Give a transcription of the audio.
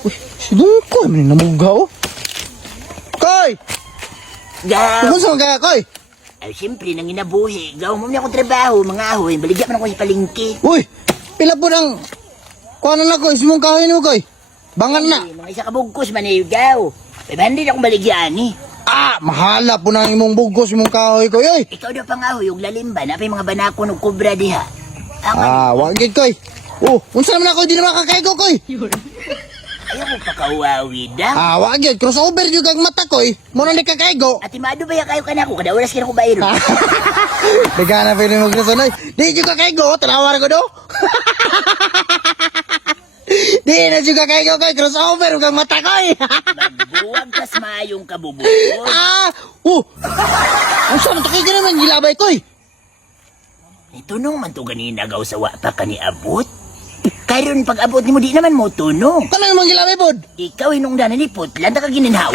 Uy, si Dungkoy, man namuga oh. Koy! Gaw. Kung saan ka, Koy? Ay, siyempre, nang inabuhi. Gaw mo niya akong trabaho, mga ahoy. Baligya man ako sa palingki. Uy, pila po ng... Kuha na Koy, simong kahoy mo, Koy. Bangan na. Ay, mga isa kabugkos man eh, gaw. Ay, hindi na akong baligyan eh. Ah, mahala po ng imong bugos, imong kahoy, Koy, oy. Ikaw daw pang ahoy, yung lalimba. Napay mga banako ng kubra diha. Ang Wagid, Koy. Oh, unsa naman ako, di na makakaigo, Koy. ayaw ko pakawawi daw. Wagid, crossover yung kag mata, Koy. Muna di kakaigo. At imado ba kayo ka na ako? Kada oras ka na ko bayro. Teka na, pwede mo crossover. Di yung kakaigo, talawar ko do. Di na yung kakaigo, Koy. Crossover yung kag mata, Koy. Magbuwag kas mayong kabubukod. Unsa man takay ka naman, gilabay, Koy. Itunong man to ganina gaw sa wapa ka ni abot. Kayron pag abot ni mo di naman mo tunong. Kano naman gilabay, Bod? Ikaw inong dana ni putlan ta ka gininhaw.